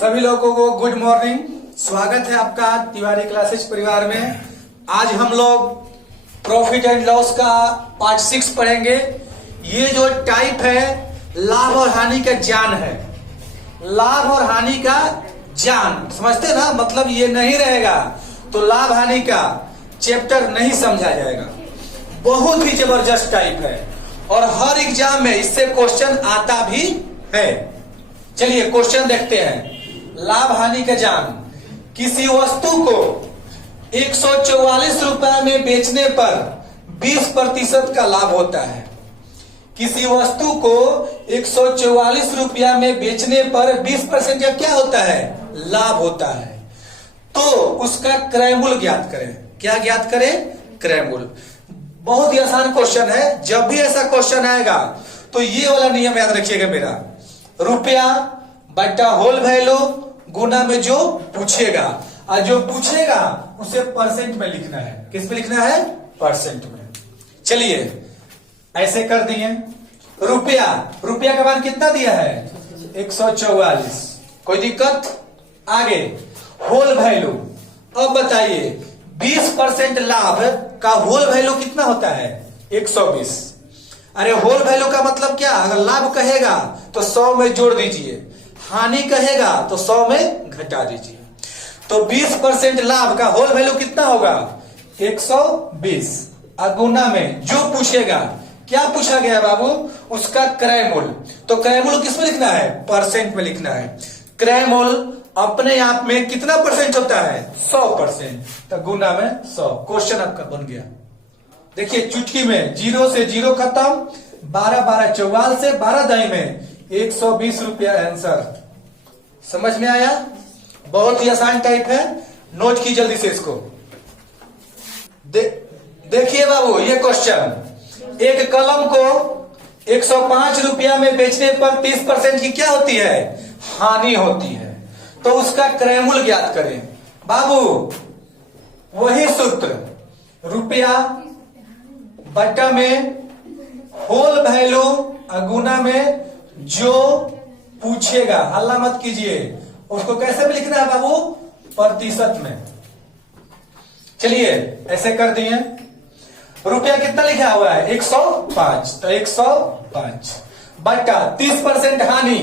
सभी लोगों को गुड मॉर्निंग। स्वागत है आपका तिवारी क्लासेस परिवार में। आज हम लोग प्रॉफिट एंड लॉस का पार्ट 6 पढ़ेंगे। ये जो टाइप है लाभ और हानि का ज्ञान है। लाभ और हानि का ज्ञान समझते ना, मतलब ये नहीं रहेगा तो लाभ हानि का चैप्टर नहीं समझा जाएगा। बहुत ही जबरदस्त टाइप है और हर एग्जाम में इससे क्वेश्चन आता भी है। चलिए क्वेश्चन देखते हैं। लाभ हानि का ज्ञान। किसी वस्तु को 144 रुपए में बेचने पर 20% का लाभ होता है। किसी वस्तु को 144 रुपया में बेचने पर 20% का क्या होता है? लाभ होता है। तो उसका क्रय मूल्य ज्ञात करें। क्या ज्ञात करें? क्रय मूल्य। बहुत ही आसान क्वेश्चन है। जब भी ऐसा क्वेश्चन आएगा तो ये वाला नियम याद रखिएगा मेरा। रुपया बटा होल वैल्यू गुना में जो पूछेगा, और जो पूछेगा उसे परसेंट में लिखना है। किस में लिखना है? परसेंट में। चलिए ऐसे कर दिए। रुपया का मान कितना दिया है? 144। कोई दिक्कत? आगे होल वैल्यू। अब बताइए 20% लाभ का होल वैल्यू कितना होता है? 120। अरे होल वैल्यू का मतलब क्या? अगर लाभ कहेगा तो 100 में जोड़ दीजिए, हानि कहेगा तो 100 में घटा दीजिए। तो 20% लाभ का होल वैल्यू कितना होगा? 120। गुना में जो पूछेगा, क्या पूछा गया बाबू? उसका क्रय मूल्य। तो क्रय मूल्य किसमें लिखना है? परसेंट में लिखना है। क्रय मूल्य अपने आप में कितना परसेंट होता है? 100%। तो गुना में 100। क्वेश्चन आपका बन गया। देखिए चुटकी में 0 से 0 खत्म, 12 12 44 से 12 दाई में 120 रुपया आंसर। समझ में आया? बहुत ही आसान टाइप है। नोट की जल्दी से इसको। देखिए बाबू ये क्वेश्चन। एक कलम को 105 रुपया में बेचने पर 30% की क्या होती है? हानि होती है। तो उसका क्रय मूल्य ज्ञात करें। बाबू वही सूत्र, रुपया बटा में होल वैल्यू गुना में जो पूछेगा। हल्ला मत कीजिए। उसको कैसे भी लिखना है बाबू? प्रतिशत में। चलिए ऐसे कर दिए। रुपया कितना लिखा हुआ है? 105। तो 105 बटा 30% हानि।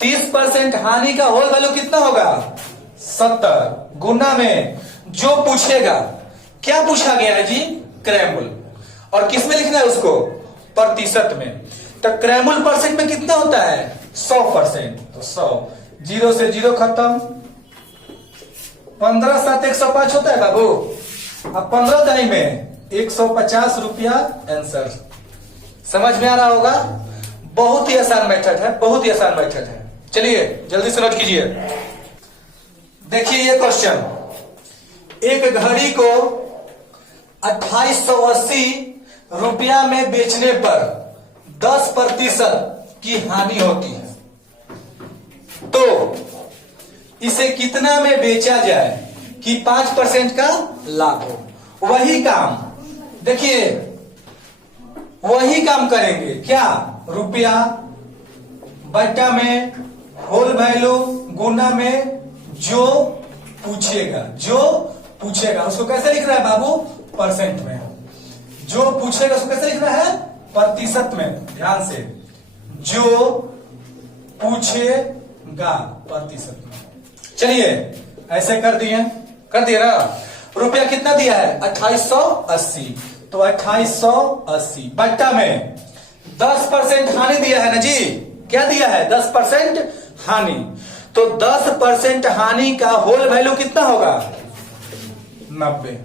30% हानि का होल वैल्यू कितना होगा? 70 गुना में जो पूछेगा। क्या पूछा गया है जी? क्रय मूल्य। और किस में लिखना है उसको? प्रतिशत में। तो क्रय मूल्य परसेंट में कितना होता है? 100%। तो 100। 0 से 0 खत्म। 15 7 105 होता है बाबू। अब 15 दाई में 150 रुपया आंसर। समझ में आ रहा होगा? बहुत ही आसान मेथड है, बहुत ही आसान मेथड है। चलिए जल्दी से नोट कीजिए। देखिए ये क्वेश्चन। एक घड़ी को 2880 रुपया में बेचने पर 10% की हानि होती है। तो इसे कितना में बेचा जाए कि 5% का लाभ हो? वही काम देखिए, वही काम करेंगे। क्या? रुपया बटा में होल वैल्यू गुना में जो पूछेगा। जो पूछेगा उसको कैसे लिखना है बाबू? परसेंट में। जो पूछेगा उसको कैसे लिखना है? प्रतिशत में। ध्यान से, जो पूछेगा प्रतिशत में। चलिए ऐसे कर दिए ना। रुपया कितना दिया है? 2880। तो 2880 बट्टा में 10% हानि दिया है ना जी। क्या दिया है? 10% हानि। तो 10% हानि का होल वैल्यू कितना होगा? 90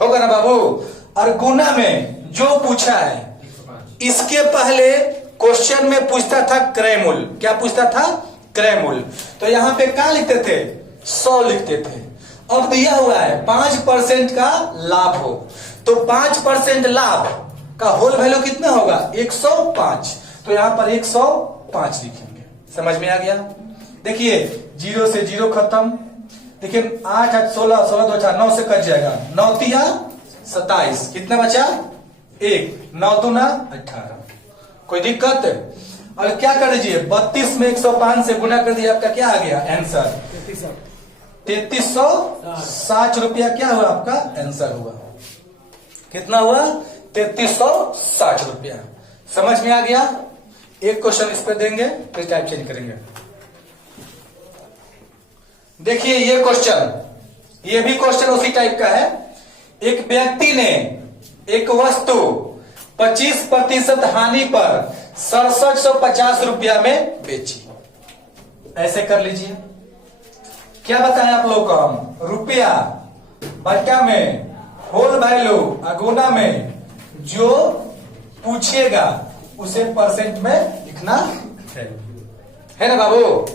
होगा ना बाबू। और गुना में जो पूछा है, इसके पहले क्वेश्चन में पूछता था क्रय मूल्य। क्या पूछता था? क्रय मूल्य। तो यहां पे क्या लिखते थे? 100 लिखते थे। अब दिया हुआ है 5% का लाभ हो, तो 5% लाभ का होल वैल्यू कितना होगा? 105। तो यहां पर 105 लिखेंगे। समझ में आ गया? देखिए 0 से 0 खत्म। देखिए 8 8 16 16 2 4 9 से कट जाएगा। 9 तिया 27। कितना बचा? 1। 9 दूना 18। कोई दिक्कत? और क्या कर दीजिए 32 में 105 से गुना कर दिए, आपका क्या आ गया आंसर 3360 रुपया क्या हुआ आपका आंसर हुआ। कितना हुआ 3360 रुपया। समझ में आ गया। एक क्वेश्चन इस पे देंगे फिर टाइप चेंज करेंगे। देखिए ये क्वेश्चन, ये भी क्वेश्चन उसी टाइप का है। एक व्यक्ति ने एक वस्तु 25% हानि पर 6750 रुपया में बेची। ऐसे कर लीजिए। क्या बताएं आप लोग को हम, रुपया बट्टा में होल वैल्यू अगुना में जो पूछेगा उसे परसेंट में लिखना है ना बाबू।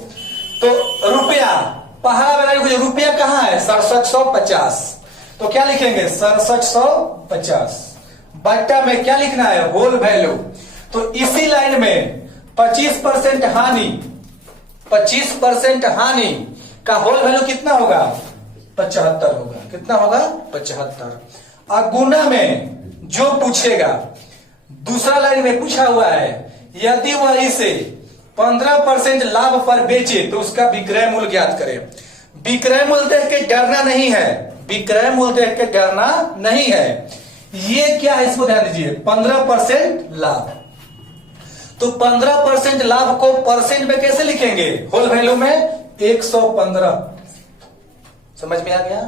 तो रुपया पहला बनाइए, रुपया कहाँ है 6750, तो क्या लिखेंगे 6750। बट्टा में क्या लिखना है होल वैल्यू। तो इसी लाइन में 25% हानि, 25% हानि का होल वैल्यू कितना होगा 75 होगा। कितना होगा 75। और गुना में जो पूछेगा, दूसरा लाइन में पूछा हुआ है यदि वह इसे 15% लाभ पर बेचे तो उसका विक्रय मूल्य ज्ञात करें। विक्रय मूल्य देख के डरना नहीं है, विक्रय मूल्य देख के डरना नहीं है। ये क्या है इसको ध्यान दीजिए, 15% लाभ। तो 15% लाभ को परसेंट में कैसे लिखेंगे, होल वैल्यू में 115। समझ में आ गया।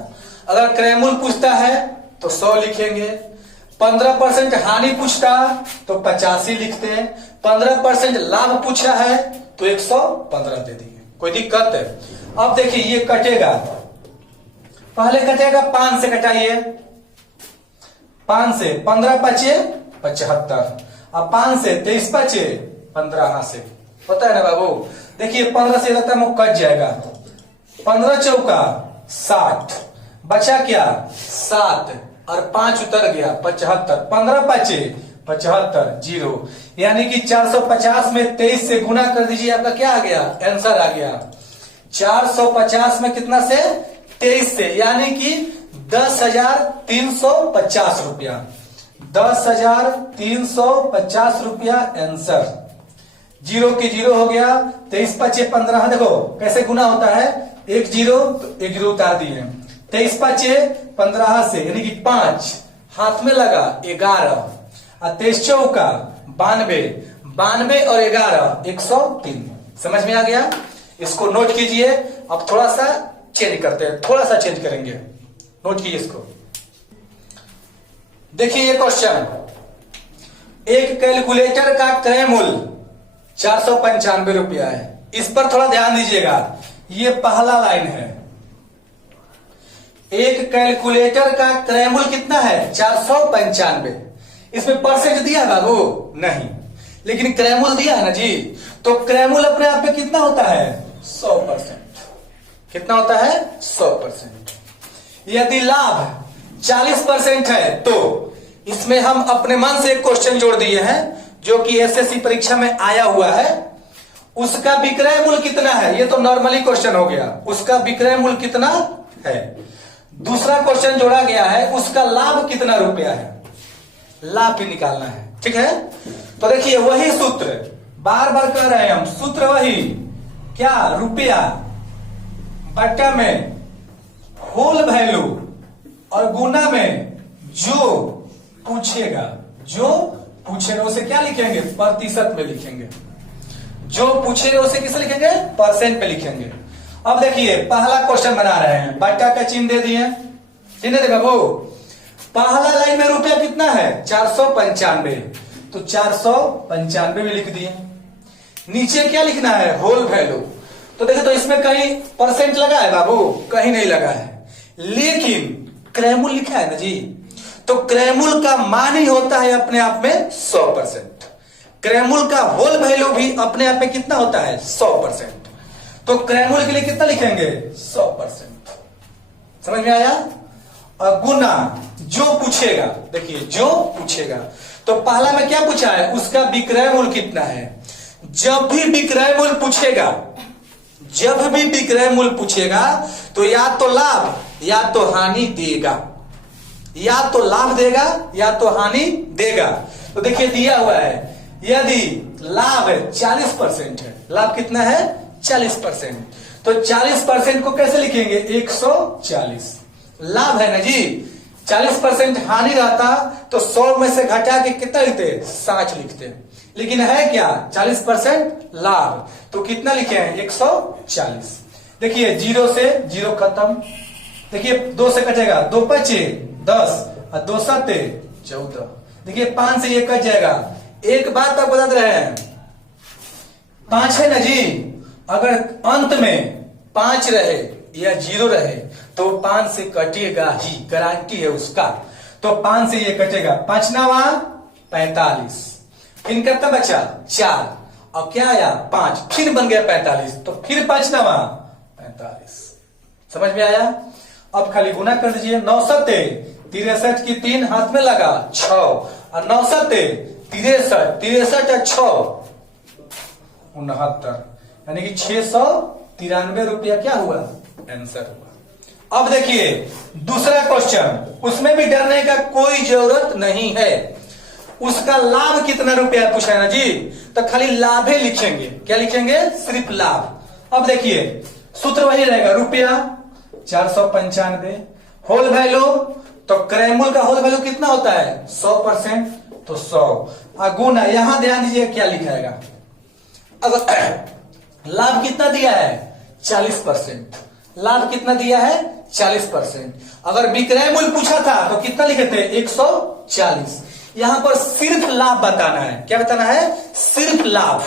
अगर क्रय मूल्य पूछता है तो 100 लिखेंगे। 15% हानि पूछता तो 85 लिखते हैं। 15% लाभ पूछा है तो 115 दे दिए। कोई दिक्कत है। अब देखिए ये कटेगा, पहले कटेगा 5 से कटाइए, 5 से 15 बचे 75, अब 5 से 23 बचे 15 से, पता है ना बाबू। देखिए 15 से लगता है कट जाएगा, 15 चौका 60, बचा क्या 7 और 5 उतर गया 75, 15 बचे 75 जीरो, यानी कि 450 में 23 से गुना कर दीजिए, आपका क्या आ गया आंसर आ गया 450 में कितना से 23 से, यानी कि 10,350 रुपया, 10,350 रुपया आंसर। जीरो की जीरो हो गया, 23 पचे 15, देखो कैसे गुना होता है, एक जीरो तो एक जीरो उतार दिए, 23 पचे 15 से यानी कि 5 हाथ में लगा 11 और 23 चौका 92, 92 और 11 103। समझ में आ गया। इसको नोट कीजिए। अब थोड़ा सा चेंज करते हैं, थोड़ा सा चेंज करेंगे, नोट कीजिए इसको। देखिए ये क्वेश्चन, एक कैलकुलेटर का क्रय मूल्य 495 रुपया है। इस पर थोड़ा ध्यान दीजिएगा, ये पहला लाइन है। एक कैलकुलेटर का क्रय मूल्य कितना है 495। इसमें परसेंट दिया है बाबू नहीं, लेकिन क्रय मूल्य दिया है ना जी। तो क्रय मूल्य अपने आप में कितना होता है 100%। कितना होता है 100%। यदि लाभ 40% है तो इसमें हम अपने मन से एक क्वेश्चन जोड़ दिए हैं जो कि एसएससी परीक्षा में आया हुआ है। उसका विक्रय मूल्य कितना है, ये तो नॉर्मली क्वेश्चन हो गया, उसका विक्रय मूल्य कितना है। दूसरा क्वेश्चन जोड़ा गया है, उसका लाभ कितना रुपया है, लाभ भी निकालना है। ठीक है। तो देखिए वही सूत्र बार बार कह रहे हैं हम, सूत्र वही क्या, रुपया बट्टा में होल वैल्यू और गुना में जो पूछेगा, जो पूछेगा उसे क्या लिखेंगे प्रतिशत में लिखेंगे, जो पूछेगा उसे किसे लिखेंगे परसेंट पे लिखेंगे। अब देखिए पहला क्वेश्चन बना रहे हैं, बट्टा का चिन्ह दे दिए, चिन्ह दे बाबू। पहला लाइन में रुपया कितना है 495, तो 495 भी लिख दिए। नीचे क्या लिखना है होल वैल्यू, तो देखो तो इसमें कहीं परसेंट लगा है बाबू, कहीं नहीं लगा है, लेकिन क्रय मूल्य लिखा है ना जी। तो क्रय मूल्य का मान ही होता है अपने आप में 100%। क्रय मूल्य का होल वैल्यू भी अपने आप में कितना होता है 100%। तो क्रय मूल्य के लिए कितना लिखेंगे 100%। समझ में आया। और गुना जो पूछेगा, देखिए जो पूछेगा, तो पहला में क्या पूछा है उसका विक्रय मूल्य कितना है। जब भी विक्रय मूल्य पूछेगा, जब भी विक्रय मूल्य पूछेगा तो या तो लाभ या तो हानि देगा, या तो लाभ देगा या तो हानि देगा। तो देखिए दिया हुआ है यदि लाभ 40% है, लाभ कितना है 40%, तो 40% को कैसे लिखेंगे 140। लाभ है ना जी, 40% हानि रहता तो 100 में से घटा के कितना लिखते 60 लिखते, लेकिन है क्या 40% लाभ, तो कितना लिखे हैं 140। देखिए 0 से 0 खत्म, देखिए 2 से कटेगा 2 पचे 10 और 2 सत्ते 14, देखिए 5 से ये कट जाएगा। एक बात आप बता रहे हैं 5 है ना जी, अगर अंत में 5 रहे या 0 रहे तो 5 से कटेगा ही, गारंटी है उसका, तो 5 से ये कटेगा, 5 नवा 45, फिर कितना बचा 4 और क्या आया 5, फिर बन गया 45, तो फिर 5 नवा 45। समझ में आया? अब खाली गुना कर दीजिए, 9 सत्ते 63 की 3 हाथ में लगा 6 और 9 सत्ते 63 और 6 69, यानी कि 693 रुपया क्या हुआ आंसर हुआ। अब देखिए दूसरा क्वेश्चन, उसमें भी डरने का कोई जरूरत नहीं है, उसका लाभ कितना रुपया पूछा है ना जी, तो खाली लाभ ही लिखेंगे। क्या लिखेंगे? सिर्फ लाभ। अब देखिए सूत्र वही रहेगा, रुपया 495, होल वैल्यू तो क्रयमूल्य का होल वैल्यू कितना होता है 100%, तो 100 गुना, यहां ध्यान दीजिए क्या लिखाएगा, अगर लाभ कितना दिया है 40%, लाभ कितना दिया है 40%, अगर विक्रय मूल्य पूछा था तो कितना लिखे थे 140, यहां पर सिर्फ लाभ बताना है। क्या बताना है? सिर्फ लाभ,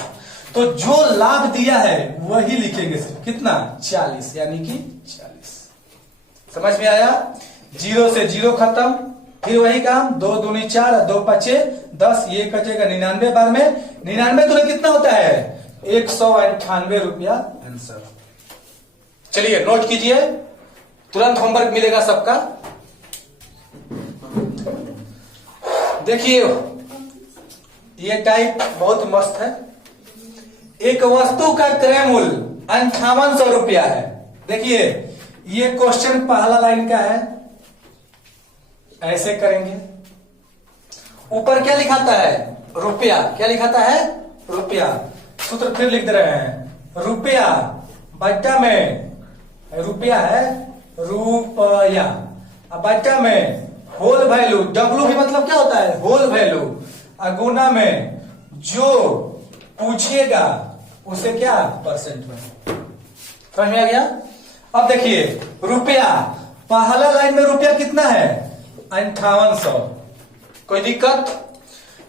तो जो लाभ दिया है वही लिखेंगे सिर्फ, कितना 40, यानी कि 40। समझ में आया? 0 से 0 खत्म, फिर वही काम, 2 दूनी 4 2 पचे 10, ये कटेगा 99 बार में, 99 दूनी कितना होता है 198 रुपया आंसर। चलिए नोट कीजिए, तुरंत होमवर्क मिलेगा सबका। देखिए ये टाइप बहुत मस्त है। एक वस्तु का क्रय मूल्य 5800 रुपया है। देखिए ये क्वेश्चन पहला लाइन का है, ऐसे करेंगे, ऊपर क्या लिखाता है रुपया, क्या लिखाता है रुपया, सूत्र फिर लिख दे रहे हैं, रुपया बट्टा में, रुपया है रुपया, बट्टा में होल वैल्यू, डब्ल्यू भी मतलब क्या होता है होल वैल्यू, गुना में जो पूछेगा उसे क्या परसेंट में। समझ में आ गया? अब देखिए रुपया, पहला लाइन में रुपया कितना है 5800, कोई दिक्कत?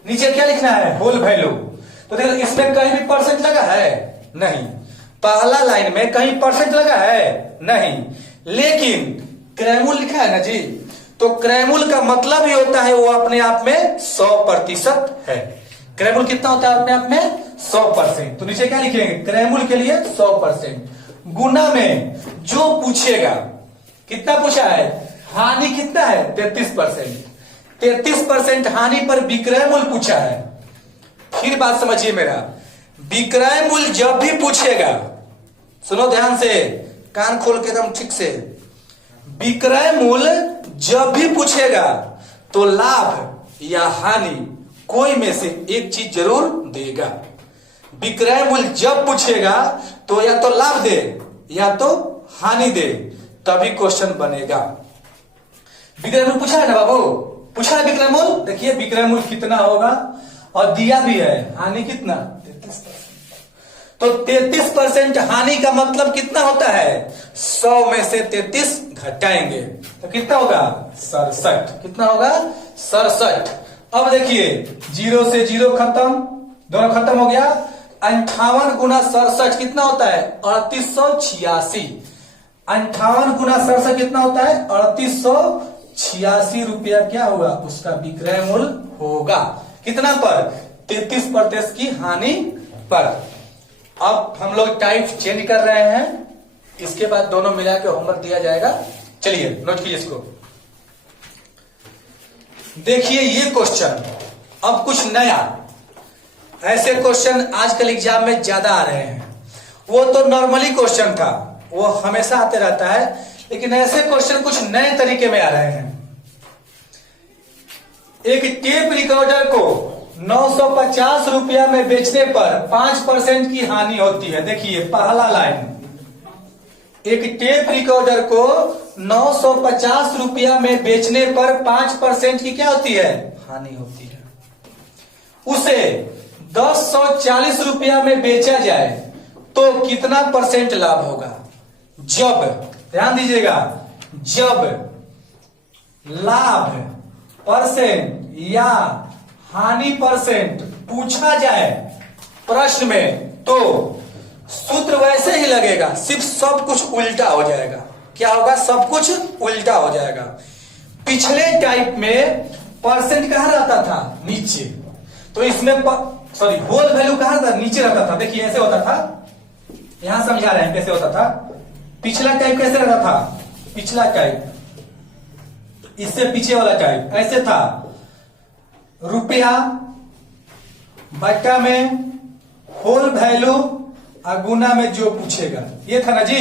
नीचे क्या लिखना है होल वैल्यू, तो देखो इसमें कहीं भी परसेंट लगा है नहीं, पहला लाइन में कहीं परसेंट लगा है नहीं, लेकिन क्रयमूल्य लिखा है ना जी, तो क्रयमूल्य का मतलब ही होता है वो अपने आप में 100% है। क्रयमूल्य कितना होता है अपने आप में 100%, तो नीचे क्या लिखेंगे क्रयमूल्य के लिए 100%, गुना में जो पूछेगा, कितना पूछा है हानि कितना है 33%, 33% हानि पर विक्रय मूल्य पूछा है। फिर बात समझिए मेरा, विक्रय मूल्य जब भी पूछेगा, सुनो ध्यान से, कान खोल के एकदम ठीक से, विक्रय मूल्य जब भी पूछेगा तो लाभ या हानि कोई में से एक चीज जरूर देगा। विक्रय मूल्य जब पूछेगा तो या तो लाभ दे या तो हानि दे, तभी क्वेश्चन बनेगा। विक्रय मूल्य पूछा है ना बाबू, पूछा है विक्रय मूल्य, देखिए विक्रय मूल्य कितना होगा और दिया भी है, हानि कितना 33%, तो 33% हानि का मतलब कितना होता है 100 में से 33 घटाएंगे तो कितना होगा 67, कितना होगा 67। अब देखिए 0 से 0 खत्म, दोनों खत्म हो गया, 58 गुना 67 कितना होता है 3886, 58 गुना 67 कितना होता है 3886 रुपया क्या हुआ उसका विक्रय मूल्य होगा, कितना पर 33% की हानि पर। अब हम लोग टाइप चेंज कर रहे हैं, इसके बाद दोनों मिला के होमवर्क दिया जाएगा। चलिए नोट कीजिए इसको। देखिए ये क्वेश्चन अब कुछ नया, ऐसे क्वेश्चन आजकल एग्जाम में ज्यादा आ रहे हैं, वो तो नॉर्मली क्वेश्चन था, वो हमेशा आते रहता है, लेकिन ऐसे क्वेश्चन कुछ नए तरीके में आ रहे हैं। एक टेप रिकॉर्डर को 950 रुपया में बेचने पर 5% की हानि होती है। देखिए पहला लाइन, एक टेप रिकॉर्डर को 950 रुपया में बेचने पर 5% की क्या होती है, हानि होती है। उसे 1040 रुपया में बेचा जाए तो कितना परसेंट लाभ होगा। जब, ध्यान दीजिएगा, जब लाभ परसेंट या हानि परसेंट पूछा जाए प्रश्न में तो सूत्र वैसे ही लगेगा, सिर्फ सब कुछ उल्टा हो जाएगा। क्या होगा, सब कुछ उल्टा हो जाएगा। पिछले टाइप में परसेंट कहां रहता था, नीचे, तो इसमें होल वैल्यू कहां था, नीचे रहता था। देखिए ऐसे होता था, यहां समझा रहे हैं कैसे होता था। पिछला टाइप कैसे रहता था, पिछला टाइप, इससे पीछे वाला टाइप ऐसे था, रुपया बट्टा में होल वैल्यू और गुना में जो पूछेगा, ये था ना जी।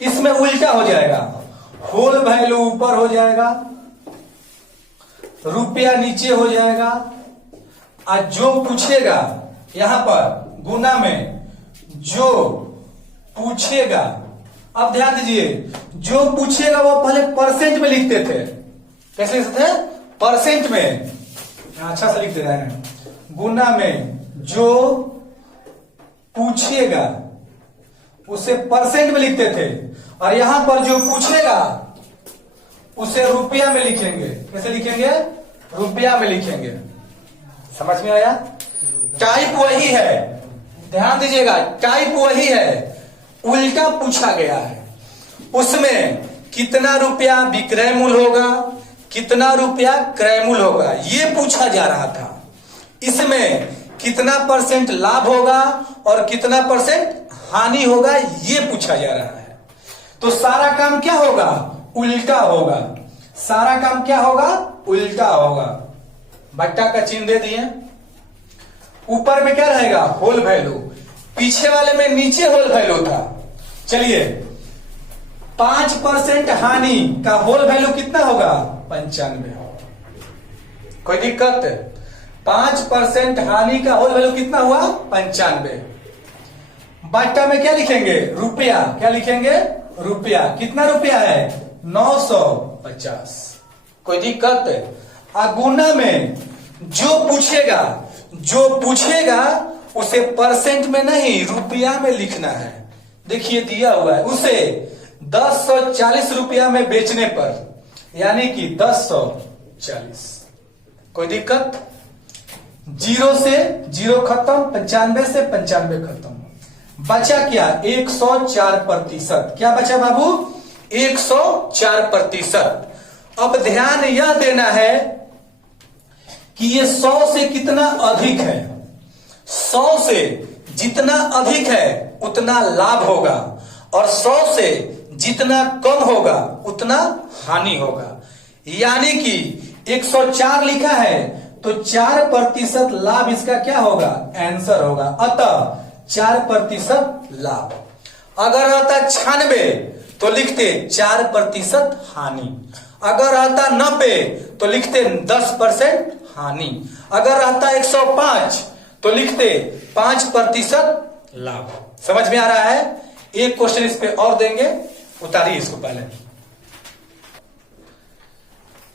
इसमें उल्टा हो जाएगा, होल वैल्यू ऊपर हो जाएगा, रुपया नीचे हो जाएगा, और जो पूछेगा यहां पर गुना में जो पूछेगा। अब ध्यान दीजिए, जो पूछेगा वो पहले परसेंट में लिखते थे। कैसे लिखते थे, परसेंट में, अच्छा से लिख दे रहे हैं, गुना में जो पूछेगा उसे परसेंट में लिखते थे, और यहां पर जो पूछेगा उसे रुपया में लिखेंगे। कैसे लिखेंगे, रुपया में लिखेंगे। समझ में आया, टाइप वही है, ध्यान दीजिएगा, टाइप वही है, उल्टा पूछा गया है। उसमें कितना रुपया विक्रय मूल्य होगा, कितना रुपया क्रय मूल्य होगा, ये पूछा जा रहा था। इसमें कितना परसेंट लाभ होगा और कितना परसेंट हानि होगा, ये पूछा जा रहा है। तो सारा काम क्या होगा, उल्टा होगा। सारा काम क्या होगा, उल्टा होगा। बट्टा का चिन्ह दे दिए, ऊपर में क्या रहेगा, होल वैल्यू, पीछे वाले में नीचे होल वैल्यू था। चलिए 5% हानि का होल वैल्यू कितना होगा, 95। कोई दिक्कत, 5% हानि का होल वैल्यू कितना हुआ, 95। बट्टा में क्या लिखेंगे, रुपया, क्या लिखेंगे, रुपया। कितना रुपया है, 950। कोई दिक्कत। गुना में जो पूछेगा उसे परसेंट में नहीं, रुपया में लिखना है। देखिए दिया हुआ है, उसे 1040 रुपया में बेचने पर, यानी कि 1040। कोई दिक्कत, 0 से 0 खत्म, 95 से 95 खत्म, बचा क्या, 104%। क्या बचा बाबू, 104%। अब ध्यान यह देना है कि ये 100 से कितना अधिक है, 100 से जितना अधिक है उतना लाभ होगा, और 100 से जितना कम होगा उतना हानि होगा। यानी कि 104 लिखा है तो 4% लाभ इसका क्या होगा, आंसर होगा। अतः 4% लाभ। अगर आता 96 तो लिखते 4% हानि। अगर आता 90 तो लिखते 10% हानि। अगर आता 105 तो लिखते 5% लाभ। समझ में आ रहा है। एक क्वेश्चन इस पे और देंगे, उतारिए इसको पहले।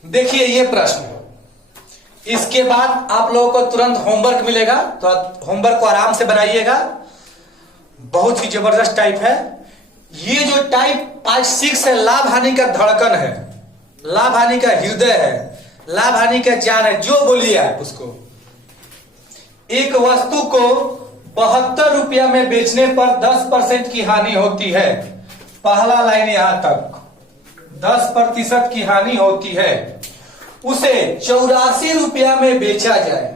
देखिए ये प्रश्न, इसके बाद आप लोगों को तुरंत होमवर्क मिलेगा, तो होमवर्क को आराम से बनाइएगा। बहुत ही जबरदस्त टाइप है ये। जो टाइप 5-6 है, लाभ हानि का धड़कन है, लाभ हानि का हृदय है, लाभ हानि का जान है, जो बोलिए आप उसको। एक वस्तु को 72 रुपया में बेचने पर 10% की हानि होती है। पहला लाइन यहां तक, 10% की हानि होती है। उसे 84 रुपया में बेचा जाए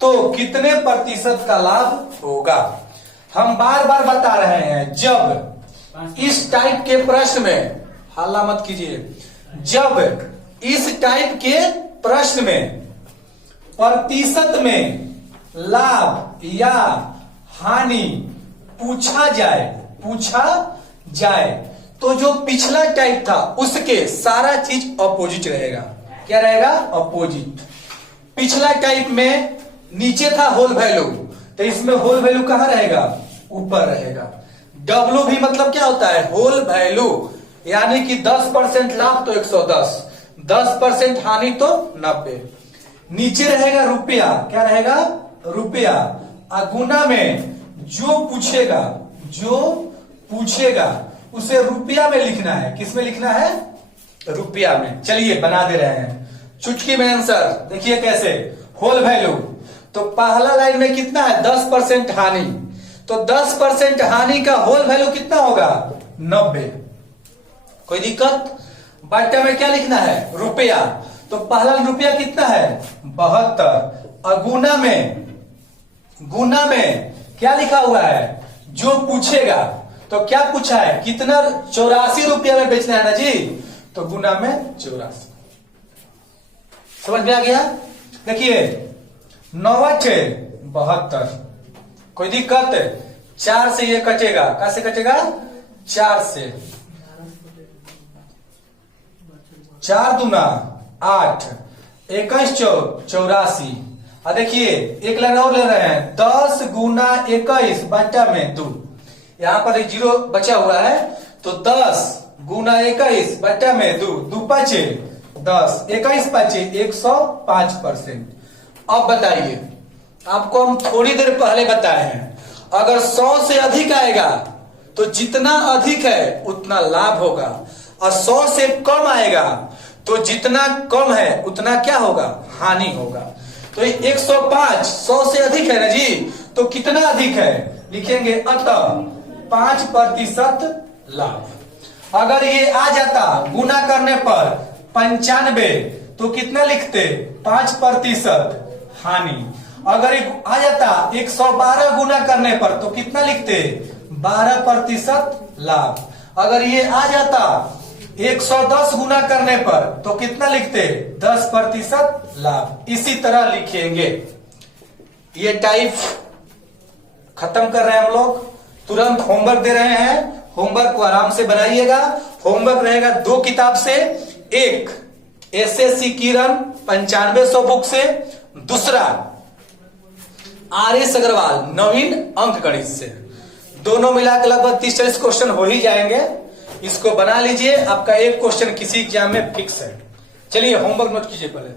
तो कितने प्रतिशत का लाभ होगा। हम बार बार बता रहे हैं, जब इस टाइप के प्रश्न में, हल्ला मत कीजिए, जब इस टाइप के प्रश्न में प्रतिशत में लाभ या हानि पूछा जाए तो जो पिछला टाइप था उसके सारा चीज अपोजिट रहेगा। क्या रहेगा, अपोजिट। पिछला टाइप में नीचे था होल वैल्यू, तो इसमें होल वैल्यू कहां रहेगा? ऊपर रहेगा। डब्ल्यू भी मतलब क्या होता है? होल वैल्यू, यानी कि 10% लाभ तो 110, 10% हानि तो 90। नीचे रहेगा रुपया, क्या रहेगा? रुपया। गुना में जो पूछेगा उसे रुपया में लिखना है। किस में लिखना है? रुपया में। चलिए बना दे रहे हैं चुटकी में आंसर। देखिए कैसे, होल वैल्यू, तो पहला लाइन में कितना है? 10% हानि, तो 10% हानि का होल वैल्यू कितना होगा? 90। कोई दिक्कत? बट्टा में क्या लिखना है? रुपया, तो पहला रुपया कितना है? 72। गुना में क्या लिखा हुआ है? जो पूछेगा, तो क्या पूछा है? कितना? 84 रुपया में बेचना है ना जी, तो गुना में 84। समझ में आ गया? देखिए 9 72। कोई दिक्कत? 4 से ये कटेगा, कैसे कटेगा? 4 से। 4 दूना 8, 21 84। देखिए एक लाइन और ले रहे हैं, 10 गुना 21 बटा में 2। यहां पर एक जीरो बचा हुआ है, तो 10 गुना 21 बटा में 2, 2 5 10, 21 5 105%। अब बताइए, आपको हम थोड़ी देर पहले बताए हैं, अगर 100 से अधिक आएगा तो जितना अधिक है उतना लाभ होगा, और 100 से कम आएगा तो जितना कम है उतना क्या होगा? हानि होगा। तो 105 100 से अधिक है ना जी, तो कितना अधिक है? लिखेंगे अतः 5% लाभ। अगर ये आ जाता गुना करने पर 95, तो कितना लिखते? 5% हानि। अगर ये आ जाता 112 गुना करने पर, तो कितना लिखते? 12% लाभ। अगर ये आ जाता 110 गुना करने पर, तो कितना लिखते? 10% लाभ। इसी तरह लिखेंगे। ये टाइप खत्म कर रहे हैं हम लोग, तुरंत होमवर्क दे रहे हैं, होमवर्क को आराम से बनाइएगा। होमवर्क रहेगा 2 किताब से, एक एसएससी किरण 9500 बुक से, दूसरा आर.एस. अग्रवाल नवीन अंक गणित से। दोनों मिलाकर लगभग 30-40 क्वेश्चन हो ही जाएंगे। इसको बना लीजिए, आपका एक क्वेश्चन किसी एग्जाम में फिक्स है। चलिए होमवर्क नोट कीजिए पहले।